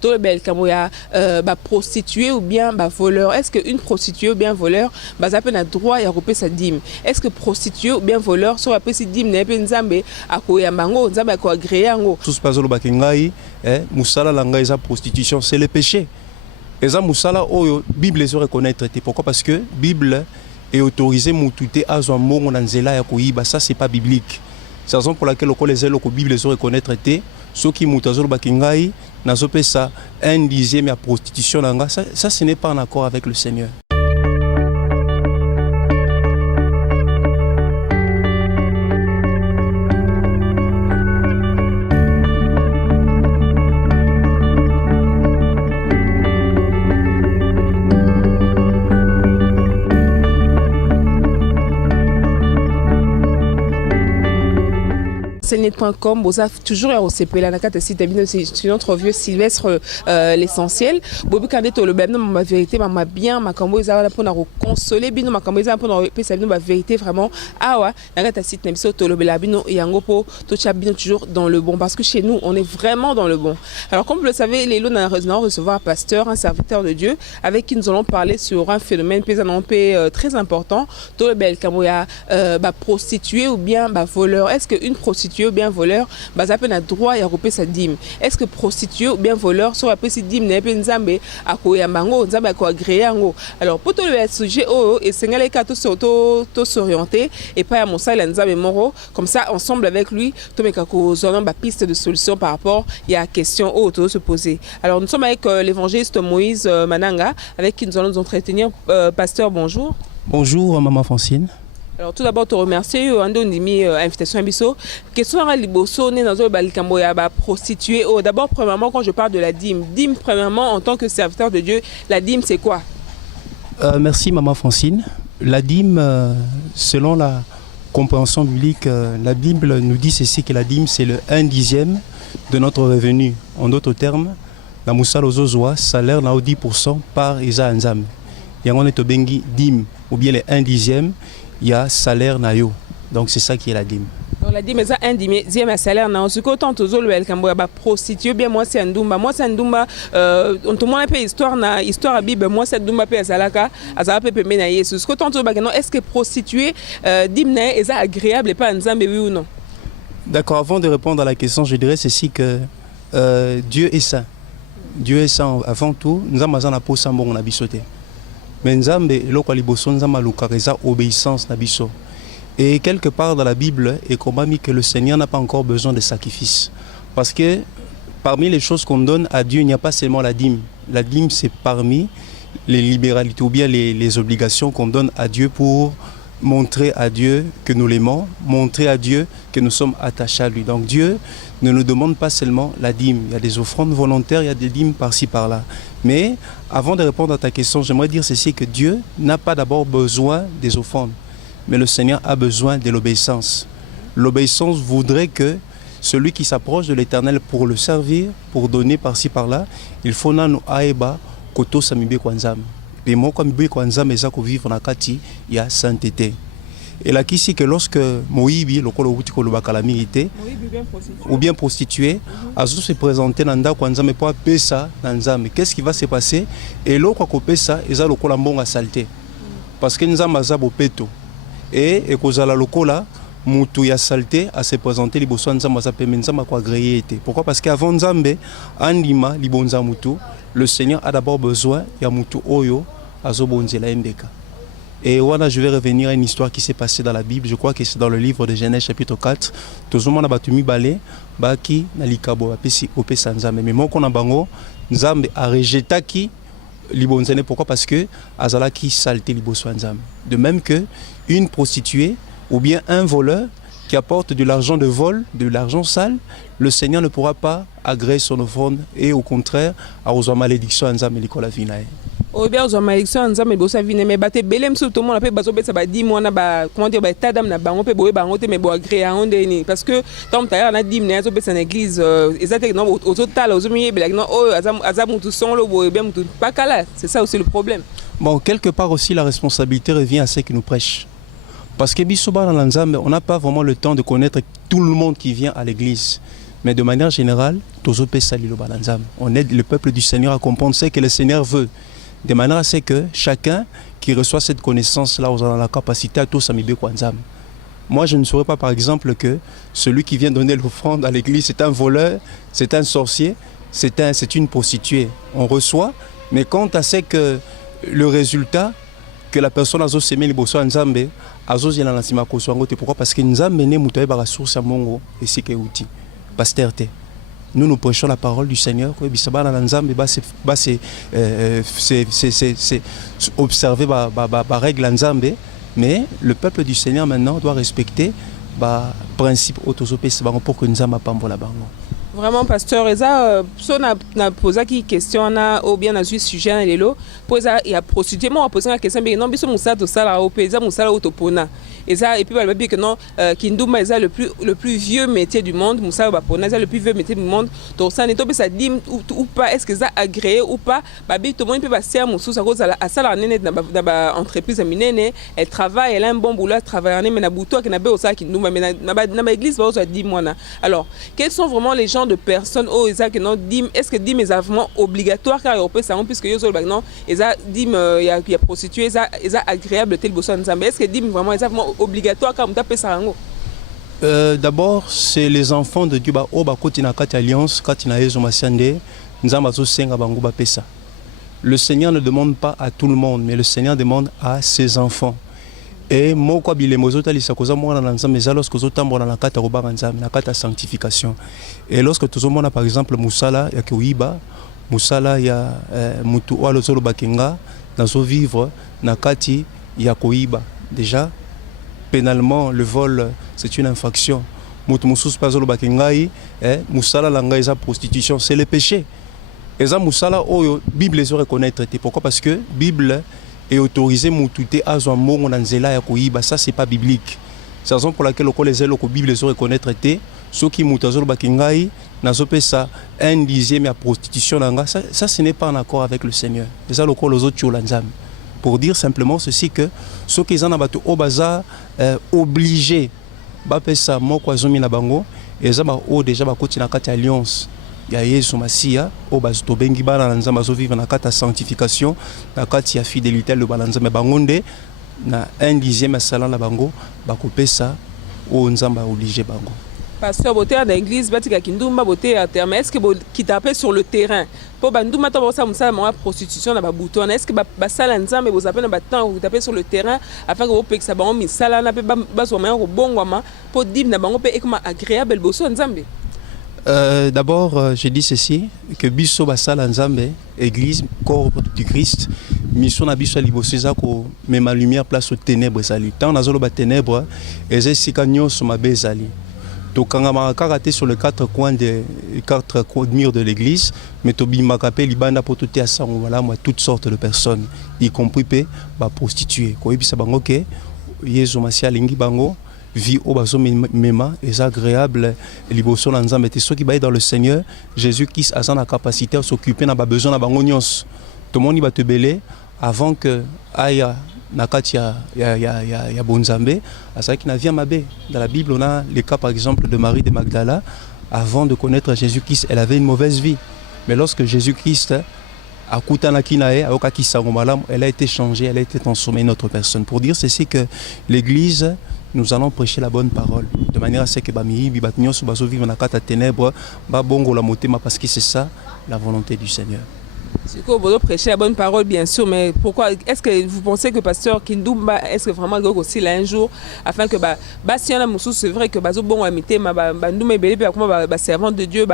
Tout bel kamoya prostituée ou bien voleur. Est-ce qu'une prostituée ou bien voleur ça peut avoir droit à repayer sa dîme? Est-ce que prostituée ou bien voleur soit repayer sa dîme n'est pas nzambe à koya mango nzambe à ko agréer ngo? Tout pas lo bakengai musala langa eza prostitution, c'est le péché. Eza musala oyo Bible les reconnaître. Pourquoi? Parce que Bible est autorisé mutute azwa mbongo na nzela ya koyiba, ça c'est pas biblique. C'est la raison pour laquelle les élèves Bible les reconnaître. Ceux qui mutazolo bakengai nazopesa un dixième à prostitution langa, ça ce n'est pas en accord avec le Seigneur. Net.com, vous avez toujours à OCP, la carte site c'est notre vieux Sylvestre l'essentiel. Bobi Kandeto le ben ma vérité ma bien ma cambo ils ont pour nous consoler bino ma cambo ils ont pour nous penser ma vérité vraiment ah ouais la carte site n'aime surtout le belabino et yangopo tout chabino toujours dans le bon parce que chez nous on est vraiment dans le bon. Alors comme vous le savez les lots on a recevoir un pasteur, un serviteur de Dieu avec qui nous allons parler sur un phénomène très important. Tout le bel kamoya prostituée ou bien voleur. Est-ce qu'une prostituée ou bien voleur ça peut avoir droit à repayer sa dîme? Est-ce que prostituée ou bien voleur soit repayer sa dîme n'est pas nzambe à koya mango nzambe à ko agréer ngo? Alors pour tout le sujet et sengale ka tout s'orienter et pas à mon sale nzambe moro comme ça ensemble avec lui tout meka ko zona ba piste de solution par rapport il y a question auto se poser. Alors nous sommes avec l'évangéliste Moïse Mananga avec qui nous allons nous entretenir. Pasteur, bonjour. Bonjour maman Francine. Alors tout d'abord te remercier Andonimi invitation à Bisso. Question à Liboso né dans le prostituée. D'abord premièrement quand je parle de la dîme, premièrement en tant que serviteur de Dieu, la dîme c'est quoi? Merci maman Francine. La dîme selon la compréhension biblique, la Bible nous dit ceci que la dîme c'est le 1/10 de notre revenu. En d'autres termes, la musala ozozoa salaire na 10% par isa nzambe. Yango neto bengi dîme ou bien le 1/10. Il y a salaire nayo. Donc c'est ça qui est la dîme. Donc la dîme c'est un dixième salaire nayo. Ce que tant aux autres prostituée bien moi c'est un doumba. Moi c'est un doumba on te montre un peu histoire à Bible. Moi c'est un doumba pe azalaka azala pe mena Yesu. Ce que tant aux est-ce que prostituée dîme nayo est agréable et pas nzambe oui ou non? D'accord, avant de répondre à la question, je dirais ceci que Dieu est saint. Dieu est saint avant tout. Nous avons un apôtre sans bon on a bisoté. Mais nzambe eloko liboso nzambe lukareza obéissance na biso. Et quelque part dans la Bible et comme mis que le Seigneur n'a pas encore besoin de sacrifice parce que parmi les choses qu'on donne à Dieu il n'y a pas seulement la dîme. La dîme c'est parmi les libéralités ou bien les obligations qu'on donne à Dieu pour montrer à Dieu que nous l'aimons, montrer à Dieu que nous sommes attachés à lui. Donc Dieu ne nous demande pas seulement la dîme. Il y a des offrandes volontaires, il y a des dîmes par-ci par-là. Mais avant de répondre à ta question, j'aimerais dire ceci que Dieu n'a pas d'abord besoin des offrandes, mais le Seigneur a besoin de l'obéissance. L'obéissance voudrait que celui qui s'approche de l'Éternel pour le servir, pour donner par-ci par-là, il faut nous aeba koto samibe kwanzam. Et moi comme bibe kwanzam ezako vivre na kati ya sainteté. Et là ici que lorsque Moïbi lokolo butiko lo bakalamité ou bien prostituée azo se présenter dans nda kwanzam pour pesa dans nzambe, qu'est-ce qui va se passer? Et lo kwa kopesa eza lokola mbonga saleté. Parce que nzamba za bopeto et ekozala lokola mutu ya saleté à se présenter liboso nzamba za pembe nzamba kwa agréé été. Pourquoi? Parce qu'avant nzambe andima libonza mutu, le Seigneur a d'abord besoin ya mutu oyo azobonzela endeka. Et voilà, je vais revenir à une histoire qui s'est passée dans la Bible. Je crois que c'est dans le livre de Genèse chapitre 4. Tout le monde a battu balé, baki na likabo apesi opesa nzambe. Mais moi qu'on a bango, nzambe a rejeté qui libonzene. Pourquoi? Parce que azala qui saleté liboso nzambe. De même que une prostituée ou bien un voleur qui apporte de l'argent de vol, de l'argent sale, le Seigneur ne pourra pas agréer son offrande et au contraire, à malédiction nzambe likola vinae. Au bien aux malédictions nzambe bosa vine mais baté belem sur tout le monde appelle bazo besa ba 10 mois na ba comment dire ba tadam na bango pe boye bango te mais bo agréé on deni parce que tant tailleur na dim na zo besa na église exactement non au total aux mieux belak non oh azam tout son lo boye bien tout pas kala, c'est ça aussi le problème. Bon, quelque part aussi la responsabilité revient à ceux qui nous prêchent. Parce que bisoba dans l'ensemble, on n'a pas vraiment le temps de connaître tout le monde qui vient à l'église. Mais de manière générale, on aide le peuple du Seigneur à comprendre ce que le Seigneur veut. De manière à ce que chacun qui reçoit cette connaissance-là, on a la capacité à tous s'amiber kwa nzambe. Moi, je ne saurais pas, par exemple, que celui qui vient donner l'offrande à l'église, c'est un voleur, c'est un sorcier, c'est une prostituée. On reçoit, mais quant à ce que le résultat, que la personne a semé les bosso en Nzambe, a zozina na sima ko swango te. Pourquoi? Parce que Nzambe ne mutoye ba source mongo et c'est que outil. Pasteur te. Nous prêchons la parole du Seigneur. C'est observer la règle Nzambe, mais le peuple du Seigneur maintenant doit respecter le principe pour que Nzambe pambo la bango. Vraiment, pasteur, si on a posé une question, ou bien on a eu sujet, il y a prostitué, on a posé la question, mais non, mais ça, tout ça, au pays, ça, autopona. Et puis, on a dit que non, Kindouma est le plus vieux métier du monde, Moussa Bapona est le plus vieux métier du monde. Donc, ça n'est pas ça dit ou pas, est-ce que ça agréé ou pas, tout le monde peut passer à Moussou, à ça, la entreprise, elle travaille, elle a un bon boulot, elle travaille, mais elle a bouton qui n'a pas ça, Kindouma, mais dans l'église, ça a dit, moi. Alors, quels sont vraiment les gens de personnes oh est-ce que dim est vraiment obligatoire car on peut savoir puisque yo non et ça dim il y a prostitué ça agréable tel bosso ensemble est-ce que dim vraiment est vraiment obligatoire car on tape ça d'abord c'est les enfants de Dieu ba o ba kotina kati alliance kati na yezo masiande nzamba zo senga bango ba pesa. Le Seigneur ne demande pas à tout le monde mais le Seigneur demande à ses enfants. Et moko bilemozo talisa koza mwana na nzambe za lorsque zotambola na kata robanga nzambe na kata sanctification. Et lorsque tozomona par exemple musala ya kuiba, musala ya mutu walo zolo bakenga nazo vivre na kati ya kuiba. Déjà pénalement le vol c'est une infraction. Mutu musus pa zolo bakengai musala la ngai za prostitution, c'est le péché. Et ça musala oyo Bible les reconnaître. Pourquoi? Parce que Bible et autoriser moutouté à zwa mongo na nzela ya koyiba, ça c'est pas biblique. C'est la raison pour laquelle les élèves la Bible les reconnaître été ceux qui moutazolo bakingai nazo pesa 1/10 ya prostitution nanga, ça ce n'est pas en accord avec le Seigneur. Et ça le col aux autres nzambe. Pour dire simplement ceci que ceux qui en abatu obaza obligé ba pesa moko zomi na bango et ça ba o déjà ba koti na kati alliance ya Yesu Masia o bazuto bengi bana na nzamba zo vivre na kata sanctification na kati ya fidélité le balanza me bangonde na 1/10 ya sala la bango bakopesa o nzamba obligé bango. Pasteur boté à l'église batika kindumba boté à terme est-ce que qui tape sur le terrain pour banduma to ça musala ma prostitution na ba bouton est-ce que ba sala nzambe bo zapena ba temps vous taper sur le terrain afin que vous puissiez ça ba mi sala na pe ba so ma ko bongwama pour dim na bango pe e comme agréable boso nzambe. D'abord, je dis ceci, que biso basala nzambe, église, corps du Christ, mission na biso liboseza ko même la lumière place aux ténèbres sali. Tant na zolo ba ténèbres, et sika nyonso mabe sali. Donc quand on a karaté sur les quatre coins de murs de l'église, mais to bimaka pe libanda pour tout à ça, voilà moi toutes sortes de personnes, y compris pe ba prostituées. Ko yebisa bango ke Yesu Masia lingi bango vie au baso mema est agréable liboso na nzambe te ceux qui baillent dans le Seigneur Jésus-Christ a la capacité à s'occuper na ba besoin na bango nyonso tout le monde va te belé avant que aya na kati ya bonzambe asa ki na via mabe. Dans la Bible on a le cas par exemple de Marie de Magdala. Avant de connaître Jésus-Christ elle avait une mauvaise vie, mais lorsque Jésus-Christ a kutanaki nae aokaki sango malamu, elle a été changée, elle a été transformée une autre personne. Pour dire ceci que l'église nous allons prêcher la bonne parole de manière à ce que bami bibatnyo so bazo vivre na kata ténèbres ba bongo la motema parce que c'est ça la volonté du Seigneur. C'est que vous prêchez la bonne parole bien sûr, mais pourquoi est-ce que vous pensez que pasteur Kindumba est-ce que vraiment aussi là un jour afin que si on a moussou c'est vrai que bazo bon amité ma nduma belé pe comment servant de Dieu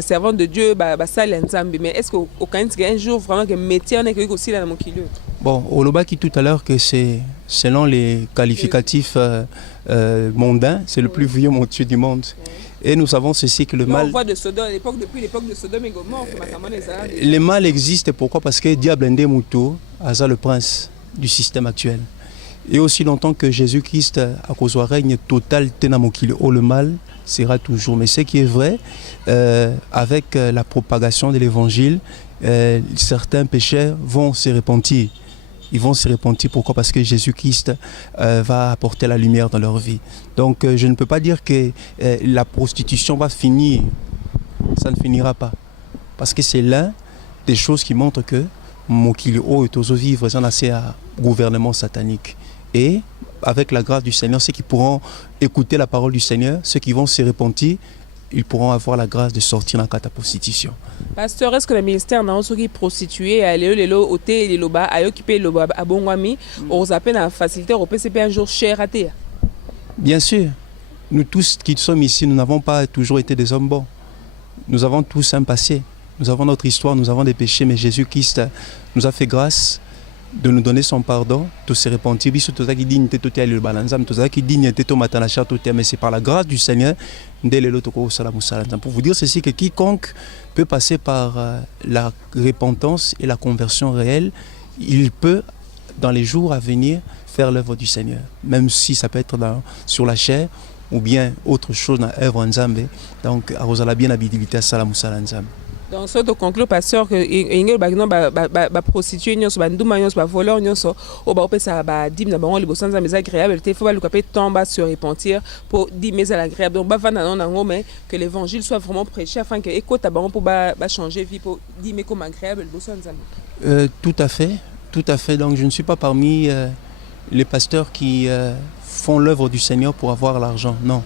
servant de Dieu ça l'ensemble, mais est-ce que aucun un jour vraiment que métier on est aussi là dans mon kilo. Bon, on l'a dit tout à l'heure que c'est selon les qualificatifs mondains, c'est le plus vieux métier du monde. Et nous savons ceci que le mal. On voit de Sodome, depuis l'époque de Sodome et Gomorrhe, le mal existe. Pourquoi? Parce que diable ndé muto asa le prince du système actuel. Et aussi longtemps que Jésus-Christ a causé règne total tenamokile, le mal sera toujours. Mais ce qui est vrai, avec la propagation de l'évangile, certains pécheurs vont se repentir. Ils vont se repentir. Pourquoi? Parce que Jésus-Christ va apporter la lumière dans leur vie. Donc je ne peux pas dire que la prostitution va finir. Ça ne finira pas. Parce que c'est l'un des choses qui montrent que Mokili O est aux vivre dans un gouvernement satanique. Et avec la grâce du Seigneur, ceux qui pourront écouter la parole du Seigneur, ceux qui vont se repentir, ils pourront avoir la grâce de sortir dans la prostitution. Pasteur, est-ce que le ministère n'a pas qui prostitué à l'élo hôtel et l'oba à occuper le à Bongwami, aux appels à faciliter au PCP un jour cher à terre? Bien sûr, nous tous qui sommes ici, nous n'avons pas toujours été des hommes bons. Nous avons tous un passé, nous avons notre histoire, nous avons des péchés, mais Jésus-Christ nous a fait grâce de nous donner son pardon, de se repentir. Mais c'est par la grâce du Seigneur. Pour vous dire ceci, que quiconque peut passer par la repentance et la conversion réelle, il peut, dans les jours à venir, faire l'œuvre du Seigneur. Même si ça peut être sur la chair ou bien autre chose dans l'œuvre en Zambé. Donc, à bien habilité à Salam Nzambe. Donc, ce que conclut, pasteur, que il va prostituer, il va voler, il va dire que les personnes sont agréables, il faut tomber se repentir pour dire mais agréable. Donc, que l'évangile soit vraiment prêché afin que écoute pour changer vie, pour dire mais comme agréable. Tout à fait, tout à fait. Donc, je ne suis pas parmi les pasteurs qui font l'œuvre du Seigneur pour avoir l'argent. Non.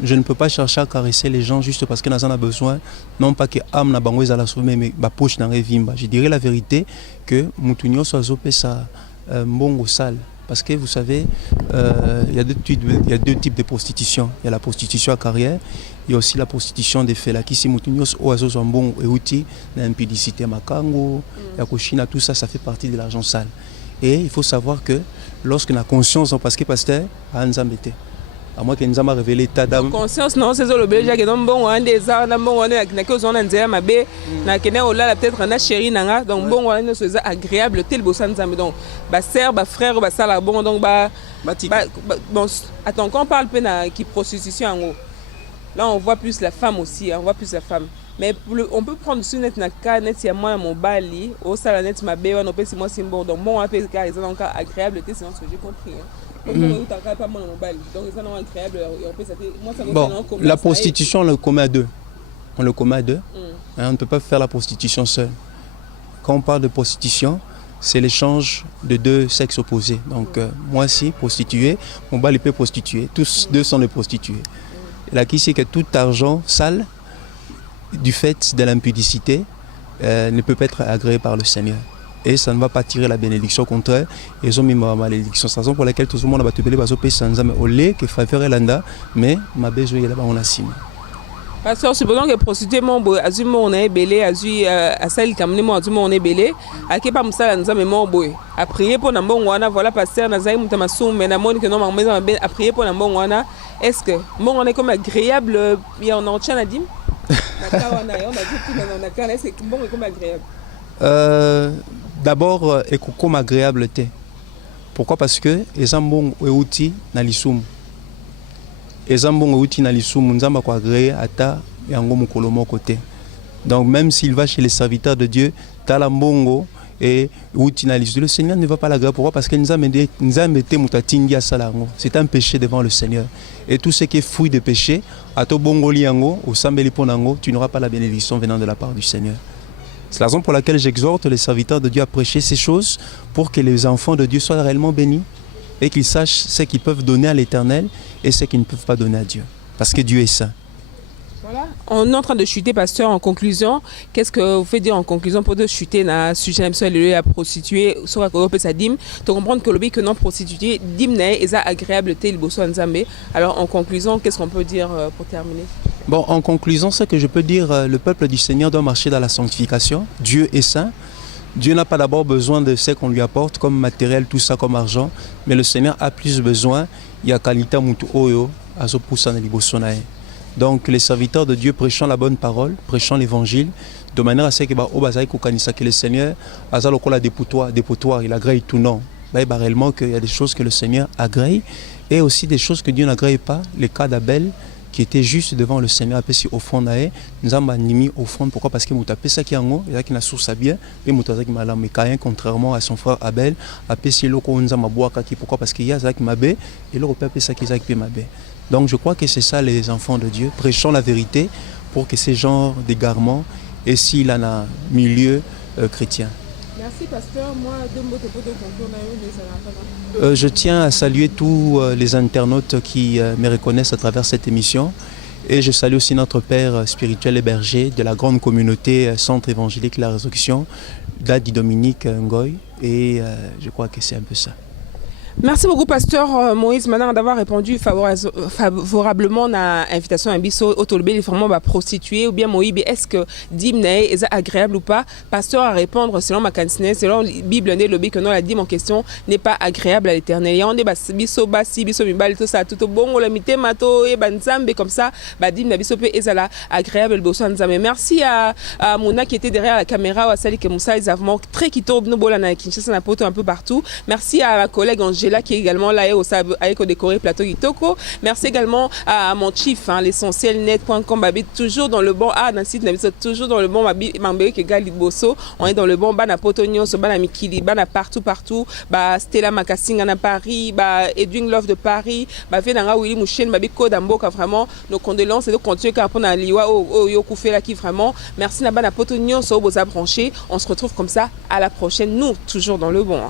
Je ne peux pas chercher à caresser les gens juste parce que nous en avons besoin. Non pas que âme na bango ezala sauvé, mais ma poche na revimba. Je dirais la vérité que mutunyo soit zopé sa mbongo sale. Parce que vous savez, il y a deux types de prostitution. Il y a la prostitution à carrière, il y a aussi la prostitution des faits. Là, qui si mutunyo oazo zambon et outil, l'impudicité makango, la cochine, tout ça, ça fait partie de l'argent sale. Et il faut savoir que lorsque la conscience, parce que pasteur a nzambete. À moins qu'il nous a révélé ta dame. Conscience, non, c'est le belge qui est bon, un des arts, un bon, on a que on a dit ma bé, na kena ola peut-être un chéri nanga, donc bon, on c'est agréable tel bossan zam donc ba sœur, ba frère, ba sala bon donc ba bon attends quand on parle peine qui prostitution en haut. Là on voit plus la femme aussi, on voit plus la femme. Mais on peut prendre sur net na ka net ya moi mon bali, au sala net ma bé, on peut si moi c'est bon donc bon on peut car ils ont donc agréable c'est ce que j'ai compris. Bon, la prostitution, on le commet à deux. On le commet à deux. On ne peut pas faire la prostitution seul. Quand on parle de prostitution, c'est l'échange de deux sexes opposés. Donc, moi, si prostituée, mon bal peut prostituer. Tous deux sont des prostituées. Et là, qui sait que tout argent sale, du fait de l'impudicité, ne peut pas être agréé par le Seigneur. Et ça ne va pas tirer la bénédiction, au contraire, ils ont mis ma malédiction. C'est la raison pour laquelle tout le monde a battu les pays sans jamais au lait que faveur et landa, mais ma besoin est là-bas on a signé. Pasteur, supposons que prostituée mon boy, azuma on est belé, azu à celle qui a mené mon azuma on est belé, à qui pas moussa nous a mis mon boy. À prier pour n'ambon wana, voilà pasteur, n'a zaïm tamassoum, mais n'a mon que non ma maison à prier pour n'ambon wana. Est-ce que mon on est comme agréable, il y a on en tient à dire. D'accord, on a dit tout on a carré, c'est bon comme agréable. D'abord, comme agréable. Pourquoi? Parce que les ambons et outils na lisum. Les ambons et outils na lisum, nous avons agréé à ta et en gomo kolomo côté. Donc même s'il va chez les serviteurs de Dieu, talambongo et outils na lisum, le Seigneur ne va pas l'agréer. Pourquoi? Parce que nous avons été mutatindi à salango. C'est un péché devant le Seigneur. Et tout ce qui est fruit de péché, à to bongo liango, au sambeli ponango, tu n'auras pas la bénédiction venant de la part du Seigneur. C'est la raison pour laquelle j'exhorte les serviteurs de Dieu à prêcher ces choses pour que les enfants de Dieu soient réellement bénis et qu'ils sachent ce qu'ils peuvent donner à l'Éternel et ce qu'ils ne peuvent pas donner à Dieu. Parce que Dieu est saint. Voilà. On est en train de chuter, pasteur. En conclusion, qu'est-ce que vous faites dire en conclusion pour de chuter na sujet à prostituer sur la Europe et sa dîme, de comprendre que le but que non prostituée dîme n'est agréable tel bosso en Zambé. Alors en conclusion, qu'est-ce qu'on peut dire pour terminer? Bon, en conclusion, ce que je peux dire, le peuple du Seigneur doit marcher dans la sanctification. Dieu est saint. Dieu n'a pas d'abord besoin de ce qu'on lui apporte comme matériel, tout ça comme argent, mais le Seigneur a plus besoin. Il y a qualité mutu oyo azopusa na liboso na ye. Donc les serviteurs de Dieu prêchant la bonne parole, prêchant l'évangile, de manière à ce que le Seigneur a le dépotoir, il agrée tout non. Réellement qu'il y a des choses que le Seigneur agrée et aussi des choses que Dieu n'agrée pas. Le cas d'Abel qui était juste devant le Seigneur, après si offrande nae, nous avons mis offrande. Pourquoi? Parce que nous avons ça qui est en haut, et qui n'a source à bien, et nous avons malam mais Caïn, contrairement à son frère Abel, après si l'eau qu'on nous a boire qui pourquoi? Parce qu'il y a ça qui m'a bé, et l'autre peut ça qui est qui m'a bé. Donc je crois que c'est ça les enfants de Dieu, prêchons la vérité pour que ces genres d'égarements, et s'il en a milieu chrétien. Merci pasteur, moi deux mots de conclure. Je tiens à saluer tous les internautes qui me reconnaissent à travers cette émission et je salue aussi notre père spirituel et berger de la grande communauté Centre évangélique La Résurrection, Dadi Dominique Ngoy, et je crois que c'est un peu ça. Merci beaucoup, pasteur Moïse, maintenant d'avoir répondu favorablement à l'invitation à Bisso Otolbe, vraiment prostituée, ou bien Moïbe, est-ce que Dimne est agréable ou pas? Pasteur à répondre selon ma cantine, selon la Bible, le que non, la dîme en question n'est pas agréable à l'éternel. Et on est Bisso Bassi, Bisso Mibal, tout ça, tout au bon, on l'a mis mato et banzambe comme ça, Dimne Bisso peut être agréable le bosso nzambe. Merci à Mouna qui était derrière la caméra, ou à Sali Kemoussa, ils avons très qui tourne, nous, bolana, Kinshasa, n'a un peu partout. Merci à ma collègue Angèle qui est également là avec au décoré plateau Kitoko. Merci également à mon chief, l'essentielnet.com, toujours dans le bon dans le site, toujours dans le bon on est dans le bon bana Potonio, bana Mikili, bana partout, Stella Makassinga na Paris, Edwin Love de Paris, Venanga Willy Mouchen, Babiko Damboka, vraiment nos condoléances et de continuer à répondre à Liwa Yokoufé là qui vraiment merci na bana Potonio, so boza branché. On se retrouve comme ça à la prochaine, nous toujours dans le bon.